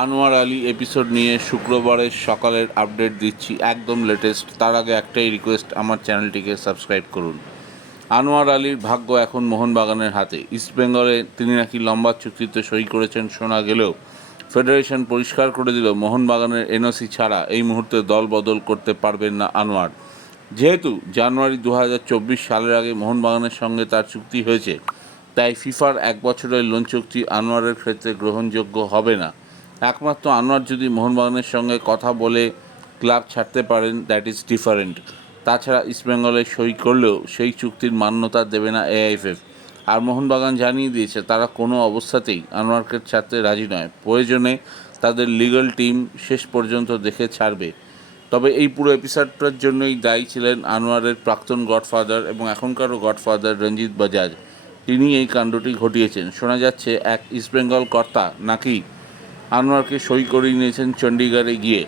Anwar Ali episode নিয়ে শুক্রবারের সকালের আপডেট দিচ্ছি, একদম লেটেস্ট। তার আগে একটাই রিকোয়েস্ট, আমার চ্যানেলটিকে সাবস্ক্রাইব করুন। আনোয়ার আলীর ভাগ্য এখন মোহনবাগানের হাতে। ইস্টবেঙ্গলে তিনি নাকি লম্বা চুক্তিতে সই করেছেন শোনা গেলেও ফেডারেশন পরিষ্কার করে দিল মোহনবাগানের এনওসি ছাড়া এই মুহূর্তে দল বদল করতে পারবেন না আনোয়ার। যেহেতু জানুয়ারি 2024 সালের আগে মোহনবাগানের সঙ্গে তার চুক্তি হয়েছে, তাই ফিফার 1 বছরের লোন চুক্তি আনোয়ারের ক্ষেত্রে গ্রহণযোগ্য হবে না। একমাত্র আনোয়ার যদি মোহনবাগানের সঙ্গে কথা বলে ক্লাব ছাড়তে পারেন, দ্যাট ইজ ডিফারেন্ট। তাছাড়া ইস্টবেঙ্গলে সই করলেও সেই চুক্তির মান্যতা দেবে না এআইএফএফ। আর মোহনবাগান জানিয়ে দিয়েছে তারা কোনো অবস্থাতেই আনোয়ারকে ছাড়তে রাজি নয়। প্রয়োজনে তাদের লিগ্যাল টিম শেষ পর্যন্ত দেখে ছাড়বে। তবে এই পুরো এপিসোডটার জন্যই দায়ী ছিলেন আনোয়ারের প্রাক্তন গডফাদার এবং এখনকারও গডফাদার রঞ্জিত বাজাজ। তিনি এই কাণ্ডটি ঘটিয়েছেন। শোনা যাচ্ছে এক ইস্টবেঙ্গল কর্তা নাকি আনোয়ারকে সই করিয়ে নিয়েছেন চণ্ডীগড়ে গিয়ে।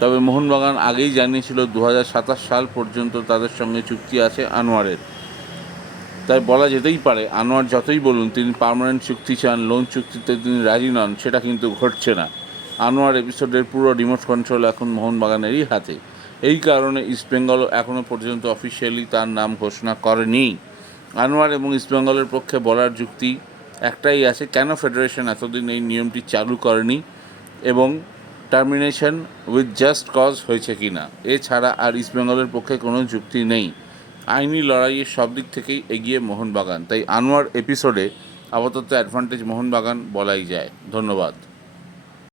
তবে মোহনবাগান আগেই জানিয়েছিল 2027 সাল পর্যন্ত তাদের সঙ্গে চুক্তি আছে আনোয়ারের। তাই বলা যেতেই পারে আনোয়ার যতই বলুন তিনি পার্মানেন্ট চুক্তি চান, লোন চুক্তিতে তিনি রাজি নন, সেটা কিন্তু ঘটছে না। আনোয়ার এপিসোডের পুরো রিমোট কন্ট্রোল এখন মোহনবাগানেরই হাতে। এই কারণে ইস্টবেঙ্গলও এখনও পর্যন্ত অফিসিয়ালি তার নাম ঘোষণা করেনি। আনোয়ার এবং ইস্টবেঙ্গলের পক্ষে বলার যুক্তি একটাই আছে, কেন ফেডারেশন এতদিন এই নিয়মটি চালু করেনি এবং টার্মিনেশন উইথ জাস্ট কজ হয়েছে কি না। এছাড়া আর ইস্টবেঙ্গলের পক্ষে কোনো যুক্তি নেই। আইনি লড়াইয়ের সব দিক থেকেই এগিয়ে মোহনবাগান। তাই আনোয়ার এপিসোডে আপাতত অ্যাডভান্টেজ মোহনবাগান বলাই যায়। ধন্যবাদ।